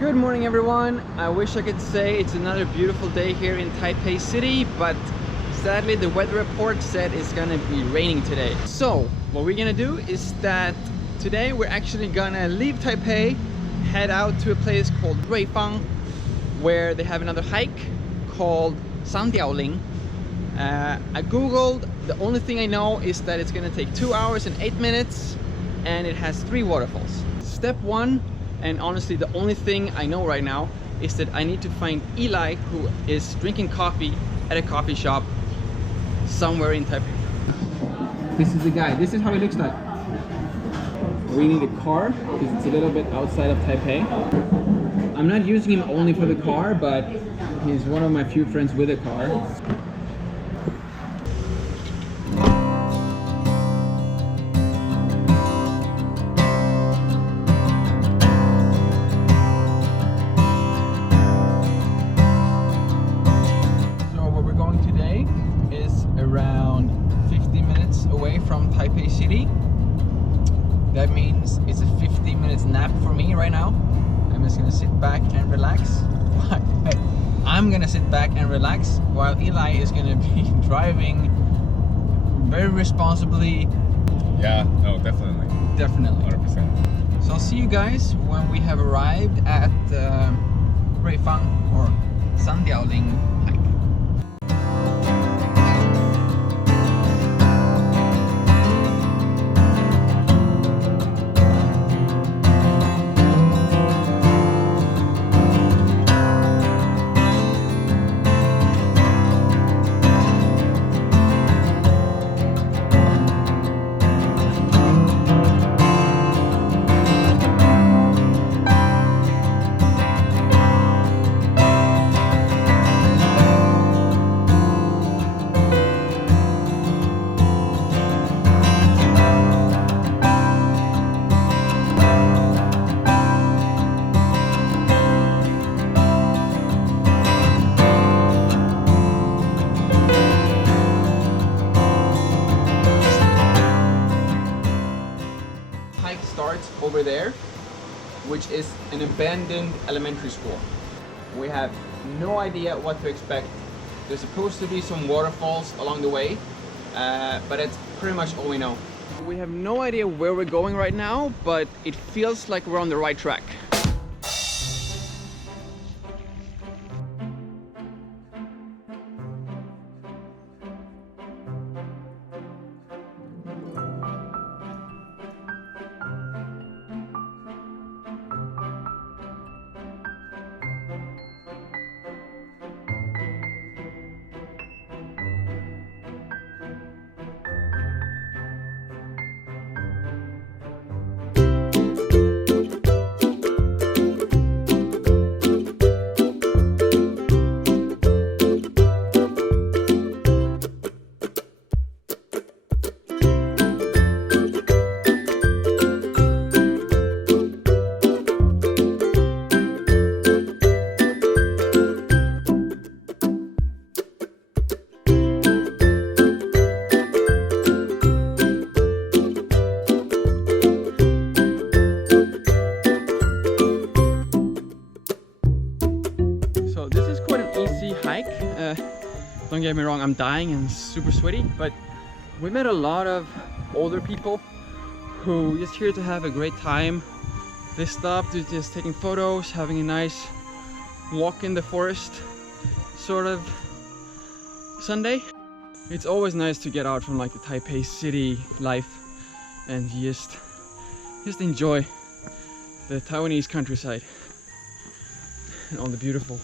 Good morning everyone. I wish I could say it's another beautiful day here in Taipei City, but sadly the weather report said it's gonna be raining today. So what we're gonna do is that today we're actually gonna leave Taipei, head out to a place called Ruifang, where they have another hike called SanDiaoLing. I googled, the only thing I know is that it's gonna take 2 hours and 8 minutes and it has 3 waterfalls. Step 1, and honestly the only thing I know right now, is that I need to find Eli, who is drinking coffee at a coffee shop somewhere in Taipei. This is the guy. This is how he looks like. We need a car because it's a little bit outside of Taipei. I'm not using him only for the car, but he's one of my few friends with a car. Around 50 minutes away from Taipei City. That means it's a 15 minutes nap for me right now. I'm just gonna sit back and relax. I'm gonna sit back and relax while Eli is gonna be driving very responsibly. Yeah, no, definitely. Definitely. 100%. So I'll see you guys when we have arrived at Ruifang or SanDiaoLing hike. Starts over there, which is an abandoned elementary school. We have no idea what to expect. There's supposed to be some waterfalls along the way, but it's pretty much all we know. We have no idea where we're going right now, but it feels like we're on the right track. Don't get me wrong, I'm dying and super sweaty, but we met a lot of older people who just here to have a great time. They stopped to just taking photos, having a nice walk in the forest sort of Sunday. It's always nice to get out from like the Taipei city life and just enjoy the Taiwanese countryside and all the beautiful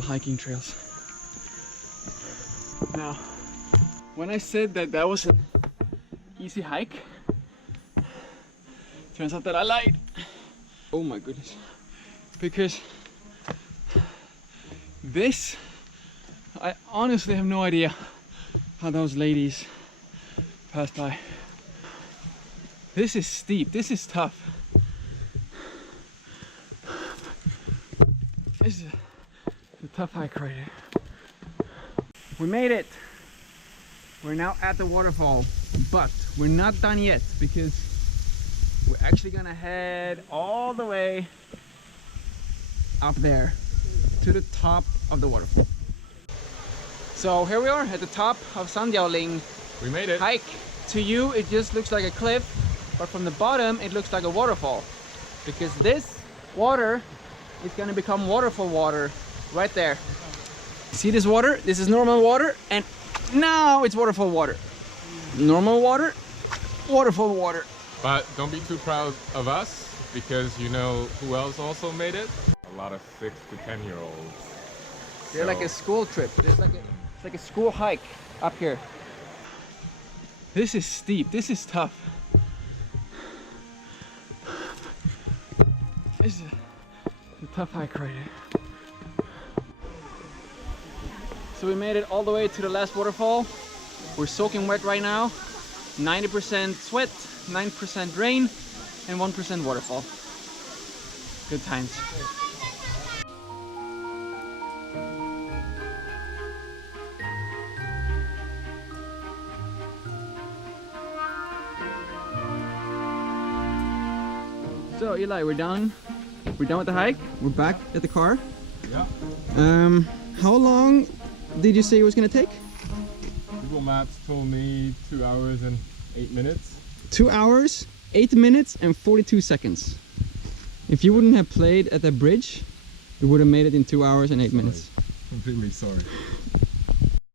hiking trails. Now, when I said that was an easy hike, turns out that I lied. Oh my goodness. Because this, I honestly have no idea how those ladies passed by. This is steep, this is tough. This is a tough hike right here. We made it. We're now at the waterfall, but we're not done yet because we're actually gonna head all the way up there to the top of the waterfall. So here we are at the top of SanDiaoLing We made it. hike. To you it just looks like a cliff, but from the bottom it looks like a waterfall, because this water is going to become waterfall water right there. See this water? This is normal water, and now it's waterfall water. Normal water, waterfall water. But don't be too proud of us, because you know who else also made it? A lot of 6 to 10-year-olds. They're like a school trip. It's like a school hike up here. This is steep. This is tough. This is a tough hike right here. So we made it all the way to the last waterfall. We're soaking wet right now. 90% sweat, 9% rain, and 1% waterfall. Good times. So Eli, we're done. We're done with the hike. We're back at the car. Yeah. How long did you say it was gonna take? Google Maps told me 2 hours and 8 minutes. 2 hours, 8 minutes, and 42 seconds. If you wouldn't have played at the bridge, you would have made it in 2 hours and 8 minutes. Completely sorry.